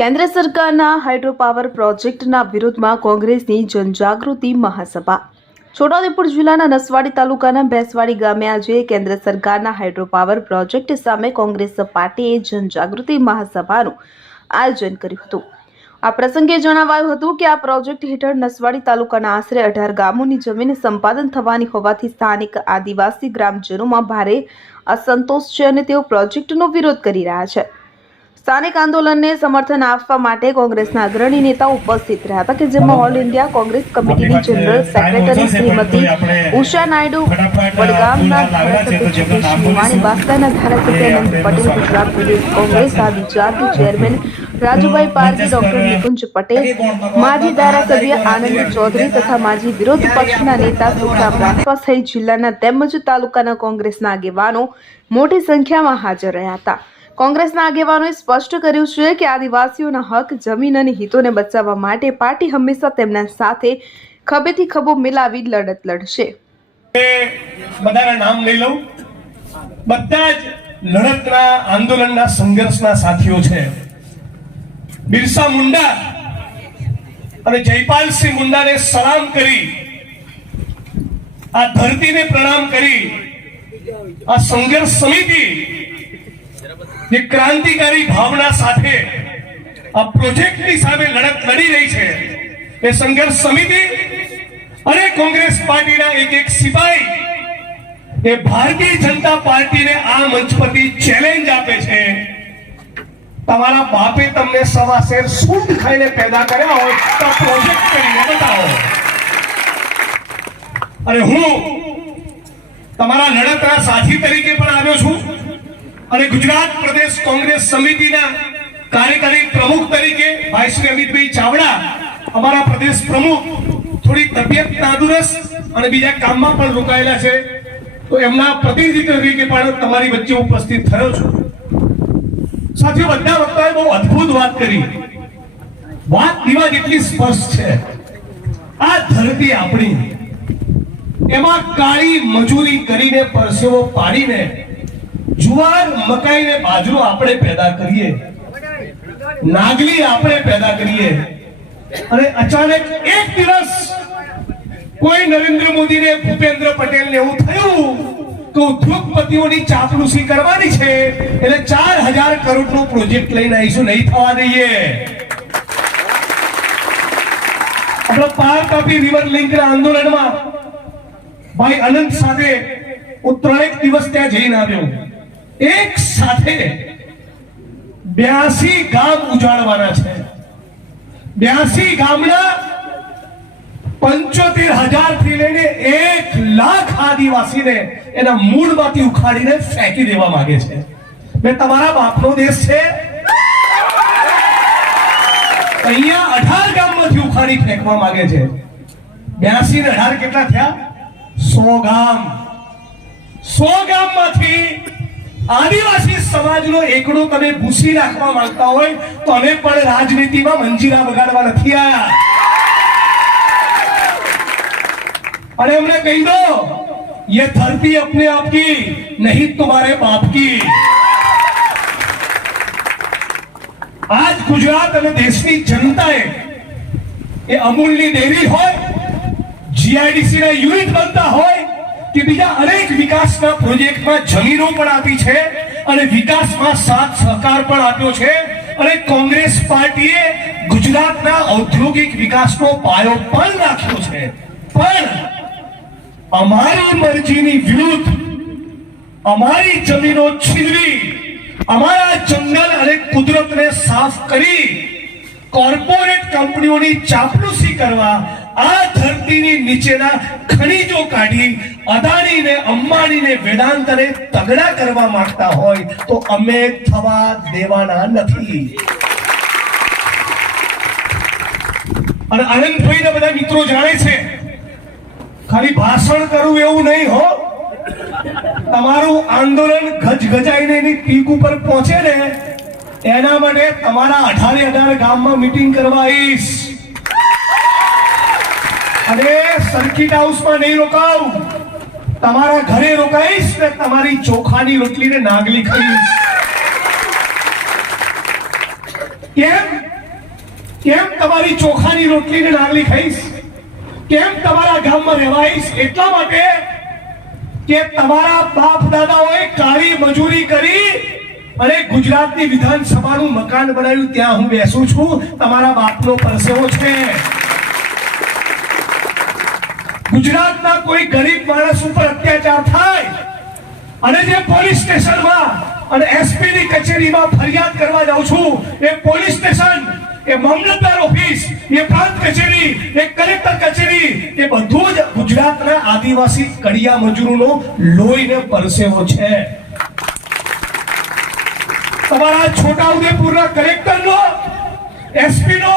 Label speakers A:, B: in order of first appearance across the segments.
A: કેન્દ્ર સરકારના હાઇડ્રોપાવર પ્રોજેક્ટના વિરોધમાં કોંગ્રેસની જનજાગૃતિ મહાસભા. છોટાઉદેપુર જિલ્લાના નસવાડી તાલુકાના બેસવાડી ગામે આજે કેન્દ્ર સરકારના હાઇડ્રોપાવર પ્રોજેક્ટ સામે કોંગ્રેસ પાર્ટીએ જનજાગૃતિ મહાસભાનું આયોજન કર્યું હતું. આ પ્રસંગે જણાવાયું હતું કે આ પ્રોજેક્ટ હેઠળ નસવાડી તાલુકાના આશરે અઢાર ગામોની જમીન સંપાદન થવાની હોવાથી સ્થાનિક આદિવાસી ગ્રામજનોમાં ભારે અસંતોષ છે અને તેઓ પ્રોજેક્ટનો વિરોધ કરી રહ્યા છે. સ્થાનિક આંદોલનને સમર્થન આપવા માટે કોંગ્રેસના અગ્રણી નેતાઓ ઉપસ્થિત રહ્યા હતા કે જેમાં ઓલ ઇન્ડિયા કોંગ્રેસ કમિટીની જનરલ સેક્રેટરી શ્રીમતી ઉષા નાયડુ વડગામના ધારાસભ્ય જગદીશ મેવાણી ધારાસભ્ય અનંત પટેલ ગુજરાત પ્રદેશ કોંગ્રેસ આદિજાતિ ચેરમેન રાજુભાઈ પારકી ડોક્ટર નિકુંજ પટેલ માજી ધારાસભ્ય આનંદ ચૌધરી તથા માજી વિરોધ પક્ષના નેતા સુખરામ રાઠવા સહિત જિલ્લાના તેમજ તાલુકાના કોંગ્રેસના આગેવાનો મોટી સંખ્યામાં હાજર રહ્યા હતા. કોંગ્રેસના આગેવાનોએ સ્પષ્ટ કર્યું છે કે આદિવાસીઓના હક જમીન અને હિતોને બચાવવા માટે પાર્ટી હંમેશા તેમના સાથે ખભેથી ખભો મિલાવી લડત લડશે.
B: બધાના નામ લઈ લઉં. બધા જ લડતના આંદોલનના સંઘર્ષના સાથીઓ છે. બિરસા મુંડા અને જયપાલસિંહ મુંડાને સલામ કરી, આ ધરતીને પ્રણામ કરી, આ સંઘર્ષ સમિતિ જે ક્રાંતિકારી ભાવના સાથે આ પ્રોજેક્ટની સામે લડત લડી રહી છે. એ સંઘર્ષ સમિતિ અને કોંગ્રેસ પાર્ટીના એક એક સિપાહી એ ભારતીય જનતા પાર્ટીને આ મંચ પરથી ચેલેન્જ આપે છે. તમારા બાપે તમને સવા શેર સૂટ ખાઈને પેદા કર્યા હોય તો પ્રોજેક્ટ કરીને બતાવો. અને હું તમારા લડતના સાથી તરીકે પણ આવ્યો છું અને ગુજરાત પ્રદેશ કોંગ્રેસ સમિતિના કાર્યકારી પ્રમુખ તરીકે ભાઈ શ્રી અમિતભાઈ ચાવડા અમારા પ્રદેશ પ્રમુખ, થોડી તબિયત નાદુરસ્ત અને બીજા કામમાં પણ રોકાયેલા છે. તો એમના પ્રતિનિધિ તરીકે પણ તમારી વચ્ચે ઉપસ્થિત થયો છું. સાથીઓ બધા વક્તાએ બહુ અદ્ભુત વાત કરી. વાત દીવા જેટલી સ્પષ્ટ છે. આ ધરતી આપણી. એમાં કાળી મજૂરી કરીને પરસેવો પાડીને, જુવાર મકાઈને બાજરો આપણે પેદા કરીએ. નાગલી આપણે પેદા કરીએ. અને અચાનક એક દિવસ કોઈ નરેન્દ્ર મોદીને ભૂપેન્દ્ર પટેલ ને એવું થયું ઉદ્યોગપતિઓની ચાપલુસી કરવાની છે. એટલે ચાર હજાર કરોડ નો પ્રોજેક્ટ લઈને આવીશું. નહીં થવા દઈએ. આપણે પાર તાપી રિવર લિંક આંદોલનમાં ભાઈ અનંત સાથે હું ત્રણેક દિવસ ત્યાં જઈને આવ્યો. એક સાથે બ્યાસી ગામ ઉજાડવાના છે. બ્યાસી ગામના પંચોતેર હજારથી લઈને એક લાખ આદિવાસીને એના મૂળમાંથી ઉખાડીને ફેંકી દેવા માંગે છે. મેં તમારા બાપનો દેશ છે. અહીંયા અઢાર ગામમાંથી ઉખાડી ફેંકવા માંગે છે. બ્યાસી ને અઢાર કેટલા થયા? સો ગામ. સો ગામમાંથી આદિવાસી સમાજનો એકડો તમે ભૂસી રાખવા માંગતા હોય, તો અમે પણ રાજનીતિમાં મંજીરા બગાડવા નથી આયા. અને એમને કહી દો ये धरती अपने आप की नहीं तुम्हारे बाप की આજ ગુજરાત અને દેશની જનતાએ એ અમૂલની ડેરી હોય જીઆઈડીસી ના યુનિટ બનતા હોય કે બીજા અનેક વિકાસના પ્રોજેક્ટમાં જમીનો પણ આપી છે અને વિકાસમાં સાથ સહકાર પણ આપ્યો છે અને કોંગ્રેસ પાર્ટીએ ગુજરાતના ઔદ્યોગિક વિકાસનો પાયો પણ નાખ્યો છે પણ અમારી મરજીની વિરુદ્ધ, અમારી જમીનો છીનવી, અમારા જંગલ અને કુદરતને સાફ કરી, કોર્પોરેટ કંપનીઓની ચાપલુસી કરવા, આ ધરતીની નીચેના ખનીજો કાઢી, અદાણીને, અંબાણીને વેદાંતને તગડા કરવા માંગતા હોય, તો અમે થવા દેવાના નથી. અને આનંદભાઈના બધા મિત્રો જાણે છે ખાલી ભાષણ કરવું એવું નહીં હો. તમારું આંદોલન ગજગજાઈને એની પીક ઉપર પહોંચે ને, એના માટે તમારા અઢારે અઢાર ગામમાં મીટિંગ કરવા આવીશ. અને સર્કિટ હાઉસમાં નહીં રોકાવ. તમારા ઘરે રોકાઈશ ને તમારી ચોખાની રોટલીને નાગલી ખાઈશ. કેમ? કેમ તમારી ચોખાની રોટલીને નાગલી ખાઈશ? કેમ તમારા ગામમાં રહેવાઈશ એટલા માટે કે તમારા બાપ દાદાઓએ કાળી મજૂરી કરી અને ગુજરાતની વિધાનસભાનું મકાન બનાવ્યું. ત્યાં હું બેસું છું. તમારા બાપનો પરસેવો છે. ગુજરાતના કોઈ ગરીબ માણસ ઉપર અત્યાચાર થાય અને જે પોલીસ સ્ટેશનમાં અને એસપી ની કચેરીમાં ફરિયાદ કરવા જાઉં છું, એ પોલીસ સ્ટેશન એ મામલતદાર ઓફિસ, એ પ્રાંત કચેરી, એ કલેક્ટર કચેરી, એ બધું જ ગુજરાતના આદિવાસી કડિયા મજૂરોનો લોહીને પરસેવો છે. તમારા છોટાઉદેપુરના કલેક્ટરનો, એસપીનો,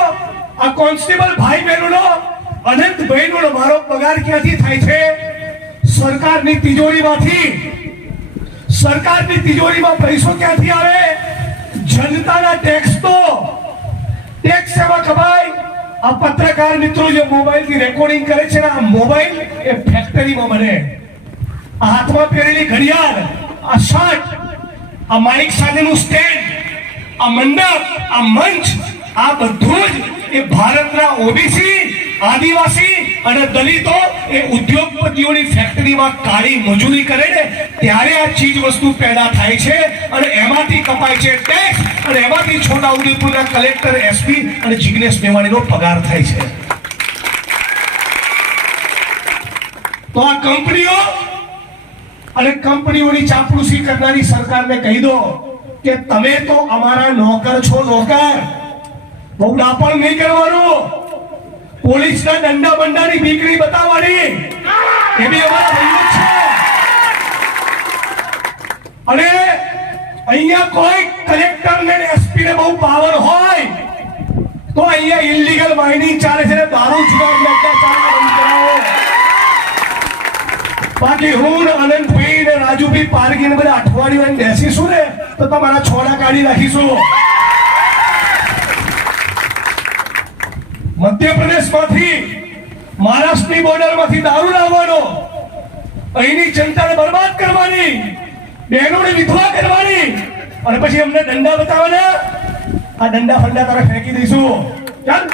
B: આ કોન્સ્ટેબલ ભાઈ બહેનોનો અનંતભાઈનો મારો પગાર ક્યાંથી થાય છે? સરકારની તિજોરીમાંથી. સરકારની તિજોરીમાં પૈસો ક્યાંથી આવે? જનતાના ટેક્સ તો ટેક્સ સેવા કમાય આ પત્રકાર મિત્રો જે મોબાઈલથી રેકોર્ડિંગ કરે છે ને, આ મોબાઈલ એ ફેક્ટરીમાં બને આ હાથમાં પહેરેલી ઘડિયાળ, આ શર્ટ આ માઇક સાથેનું સ્ટેન્ડ આ મંડપ, આ મંચ, આ બધું જ એ ભારતના ઓબીસી, આદિવાસી અને દલિતો એ ઉદ્યોગપતિઓની ફેક્ટરીમાં કાળી મજૂરી કરે ને, ત્યારે આ ચીજ વસ્તુ પેદા થાય છે અને એમાંથી કપાય છે ટેક્સ અને એમાંથી છોટા કલેક્ટર એસપી અને જિગ્નેશ મેવાણીનો પગાર થાય છે. તો આ કંપનીઓ અને કંપનીઓની ચાપડુસી કરનારી સરકારને કહી દો કે તમે તો અમારા નોકર છો નોકર. બહુ ડાપણ નહીં કરવાનું. પોલીસના દંડા બંડાની બીકડી બતાવવાની. એ બી અમારા ભાઈઓ છે. અને અહીંયા કોઈ કલેક્ટર ને એસપી ને બહુ પાવર હોય, તો અહીંયા ઇલીગલ માઇનિંગ ચાલે છે દારૂ જુગાર લડતા ચાલે બાકી હું, આનંદભાઈ ને રાજુભાઈ પારગી ને બધા અઠવાડિયું બેસીશું ને, તો તમારા છોડા કાઢી નાખીશું. મધ્યપ્રદેશમાંથી મહારાષ્ટ્રની બોર્ડરમાંથી દારૂ લાવવાનો. અહીંની જનતાને બરબાદ કરવાની. બહેનોને વિધવા કરવાની. અને પછી અમને દંડા બતાવવાના. આ દંડા ફંડા તારે ફેંકી દઈશું. ચાલ.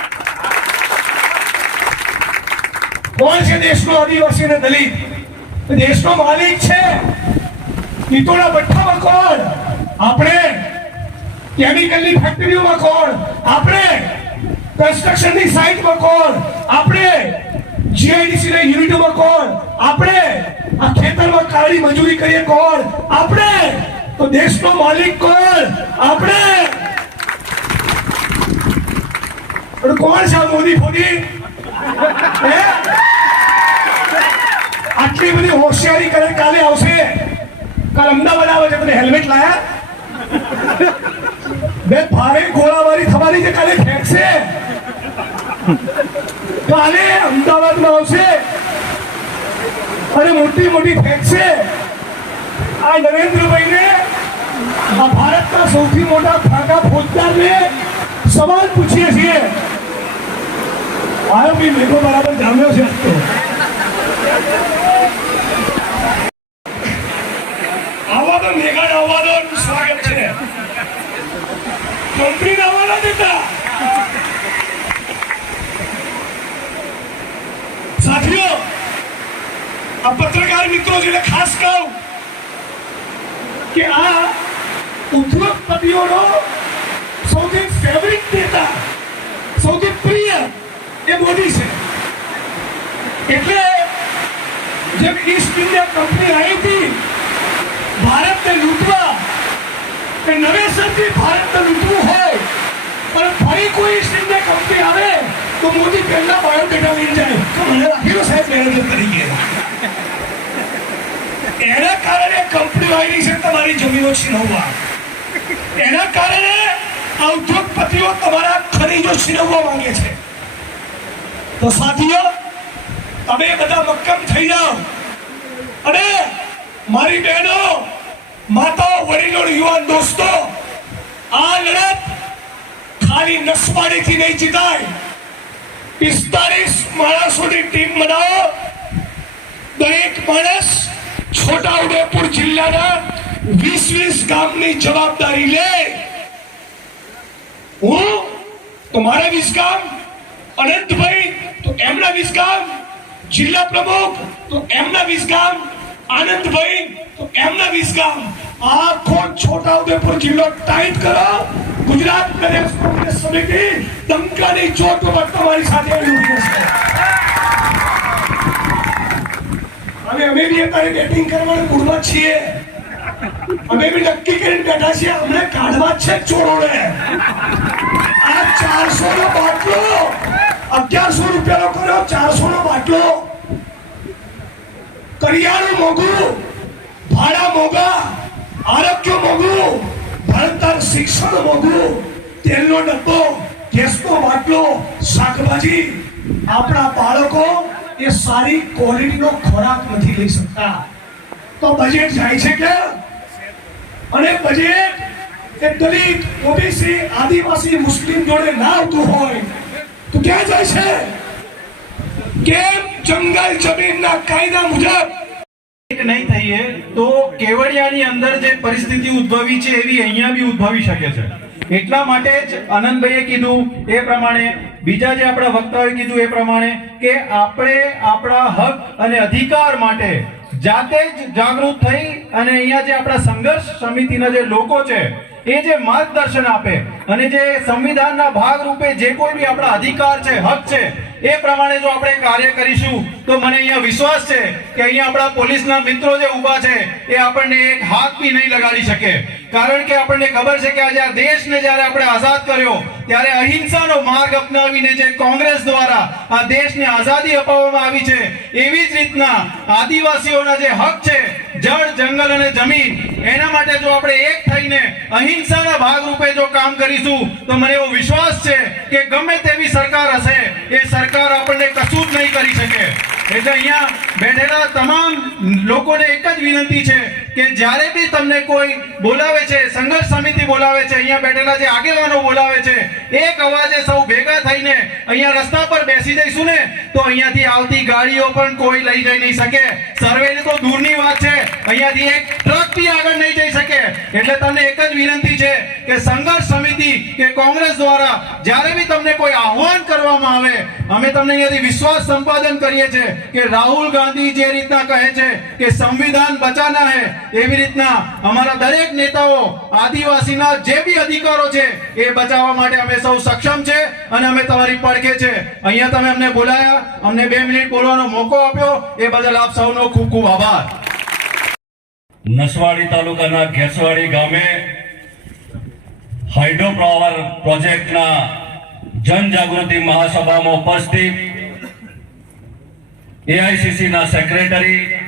B: કોણ છે દેશનો આદિવાસી અને દલિત? દેશનો માલિક છે. ઈટોના ભઠ્ઠામાં કોણ? આપણે. કેમિકલની ફેક્ટરીઓમાં કોણ? આપણે. કન્સ્ટ્રક્શનની સાઇટમાં કોણ? આપણે જીઆઈડીસી ના યુનિટોમાં કોણ? આપણે આ ખેતરમાં કાળી મજૂરી કરીએ કોણ? આપણે! તો દેશનો માલિક કોણ? આપણે! પણ કોણ છે મોદી ફોદી આટલી બધી હોશિયારી કરે કાલે આવશે. કાલ અમદાવાદ આવે છે, તને હેલ્મેટ લાયા? બે ભારે ગોળાબારી થવાની છે, કાલે ફેંકશે. કાલે અમદાવાદમાં આવશે. અને મોટી મોટી ફેંકશે આ નરેન્દ્રભાઈને આ ભારતના સૌથી મોટા ફાંકા ફોજદારને સવાલ પૂછીએ છીએ. બી મેઘો બરાબર જામ્યો છે આવા તો મેઘા આવવાનો સ્વાગત છે. કંપની આવવા ના દેતા સાથીઓ આ પત્રકાર મિત્રો જેને ખાસ કહું કે આ ઉદ્યોગપતિઓનો સૌથી ફેવરિટ નેતા સૌથી પ્રિય એ મોદી છે એટલે જેમ ઈસ્ટ ઇન્ડિયા કંપની આવી હતી ભારતને લૂંટવા કે નવેસરથી ભારતને લૂંટવું હોય પણ ફરી કોઈ ઈસ્ટ ઇન્ડિયા કંપની આવે તો મોદી પહેલા બાયોડેટા લઈને જાય તો મને રાખી સાહેબ મેનેજર તરીકે એના કારણે કંપનીઓ આવી છે તમારી જમીનો છીનવવા. એના કારણે આ ઉદ્યોગપતિઓ તમારા ખનીજો છીનવવા માંગે છે. તો સાથીઓ, તમે બધા મક્કમ થઈ જાઓ. અને મારી બહેનો, માતાઓ, વડીલો, યુવાન દોસ્તો, આ લડત ખાલી નસવાડીથી નહીં જીતાય. પિસ્તાલીસ માણસોની ટીમ બનાવો. દરેક માણસ છોટાઉદેપુર જિલ્લાના વીસ વીસ ગામની જવાબદારી લે હું તો મારા વીસ ગામ અનંતભાઈ તો એમના વીસ ગામ જિલ્લા પ્રમુખ તો એમના વીસ ગામ આનંદભાઈ તો એમના વીસ ગામ આખો છોટાઉદેપુર જિલ્લો ટાઈટ કરો ગુજરાત પ્રદેશ કોંગ્રેસ સમિતિ દમકાની ચોટ પર તમારી સાથે આવી ઊભી છે હવે અમે બી અત્યારે બેટિંગ કરવાના મૂડમાં છીએ. અમે બી નક્કી કરીને બેઠા છીએ, અમને કાઢવા છે ચોરોને આ ચારસો નો બાટલો. અગિયારસો રૂપિયાનો કર્યો ચારસો નો બાટલો. કરિયાણું મોંઘું, ભાડા મોંઘા, આરોગ્ય મોંઘું, ભણતર, શિક્ષણ મોંઘું, તેલનો ડબ્બો, ગેસનો બાટલો, શાકભાજી. આપણા બાળકો એ સારી ક્વોલિટીનો ખોરાક નથી લઈ શકતા. તો બજેટ જાય છે કે? અને બજેટ એ દલિત, ઓબીસી, આદિવાસી, મુસ્લિમ જોડે ના આવતું હોય, તો ક્યાં જાય છે? કેમ જંગલ જમીનના કાયદા મુજબ?
C: નહીં થઈએ, તો કેવડિયાની અંદર જે પરિસ્થિતિ ઉદ્ભવી છે એવી અહીંયા બી ઉદ્ભવી શકે છે. એટલા માટે જ આનંદભાઈએ કીધું એ પ્રમાણે, બીજા જે આપણા વક્તાઓએ કીધું એ પ્રમાણે કે આપણે આપણા હક અને અધિકાર માટે જાતે જ જાગૃત થઈ અને અહીંયા જે આપણા સંઘર્ષ સમિતિના જે લોકો છે, એ જે માર્ગદર્શન આપે અને જે સંવિધાનના ભાગ રૂપે જે કોઈ બી આપણા અધિકાર છે, હક છે, એ પ્રમાણે જો આપણે કાર્ય કરીશું, તો મને અહીંયા વિશ્વાસ છે કે અહીંયા આપણા પોલીસના મિત્રો જે ઊભા છે, એ આપણને એક હાથ બી નહીં લગાડી શકે. કારણ કે આપણને ખબર છે કે આજે આ દેશને જ્યારે આપણે આઝાદ કર્યો, ત્યારે અહિંસાનો માર્ગ અપનાવીને જે કોંગ્રેસ દ્વારા આ દેશને આઝાદી અપાવવામાં આવી છે, એવી જ રીતના આદિવાસીઓના જે હક છે, જળ, જંગલ અને જમીન, એના માટે જો આપણે એક થઈને અહિંસાના ભાગરૂપે જો કામ કરીશું, તો મને એવો વિશ્વાસ છે કે ગમે તેવી સરકાર હશે, એ સરકાર આપણને કશું જ નહીં કરી શકે. એટલે અહીંયા બેઠેલા તમામ લોકોને એક જ વિનંતી છે કે જ્યારે બી તમને કોઈ બોલાવે છે, સંઘર્ષ સમિતિ બોલાવે છે, અહીંયા બેઠેલા જે આગેવાનો બોલાવે છે, એક અવાજે સૌ ભેગા થઈને અહીંયા રસ્તા પર બેસી જઈશું ને, તો અહીંયાથી આવતી ગાડીઓ પણ કોઈ લઈ જઈ નહીં શકે. સર્વેની તો દૂરની વાત છે. અહીંયાથી એક ટ્રક બી આગળ નહીં જઈ શકે. એટલે તમને એક જ વિનંતી છે કે સંઘર્ષ સમિતિ કે કોંગ્રેસ દ્વારા જ્યારે બી તમને કોઈ આહ્વાન કરવામાં આવે, અમે તમને અહીંયાથી વિશ્વાસ સંપાદન કરીએ છીએ. કે રાહુલ ગાંધી જે રીતના કહે છે કે સંવિધાન બચાના હે, એવી રીતના અમારા દરેક નેતાઓ, આદિવાસીના જે બી અધિકારો છે, એ બચાવવા માટે અમે સૌ સક્ષમ છે અને અમે તમારી પડખે છે. અહીંયા તમે અમને બોલાયા, અમને બે મિનિટ બોલવાનો મોકો આપ્યો, એ બદલ આપ સૌનો ખૂબ ખૂબ આભાર.
D: નસવાડી તાલુકાના ઘેસવાડી ગામે હાઇડ્રો પાવર પ્રોજેક્ટના જનજાગૃતિ મહાસભામાં ઉપસ્થિત એઆઈસીસી ના સેક્રેટરી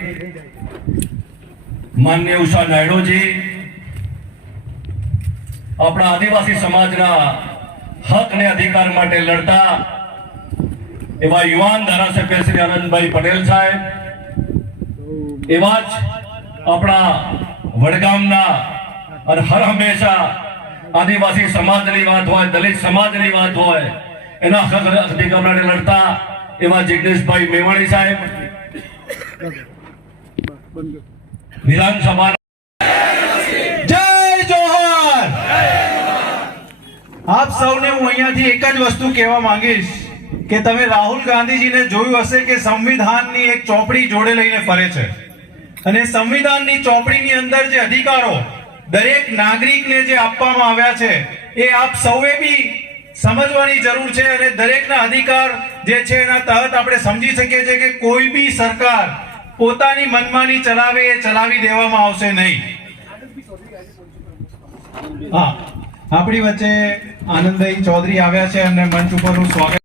D: માન્ય ઉષા નાયડુજી, આપણા આદિવાસી સમાજના હક અને અધિકાર માટે લડતા એવા યુવાન ધારાસભ્ય શ્રી આનંદભાઈ પટેલ સાહેબ, એવા જ આપણા વડગામના અને હર હંમેશા આદિવાસી સમાજની વાત હોય, દલિત સમાજની વાત હોય, એના હક અધિકાર માટે લડતા એવા જગદીશભાઈ મેવાણી સાહેબ. વિધાનસભા
C: જય જોહર! આપ સૌને હું અહીંયાથી એક જ વસ્તુ કહેવા માંગીશ કે તમે રાહુલ ગાંધીજીને જોયું હશે કે સંવિધાનની એક ચોપડી જોડે લઈને ફરે છે. અને સંવિધાનની ચોપડીની અંદર જે અધિકારો દરેક નાગરિકને જે આપવામાં આવ્યા છે, એ આપ સૌએ બી સમજવાની જરૂર છે અને દરેકના અધિકાર જે છે એના તહત આપણે સમજી શકીએ છીએ કે કોઈ બી સરકાર પોતાની મનમાની ચલાવે એ ચલાવી દેવામાં આવશે નહીં. હા. આપણી વચ્ચે આનંદભાઈ ચૌધરી આવ્યા છે એમને મંચ ઉપરનું સ્વાગત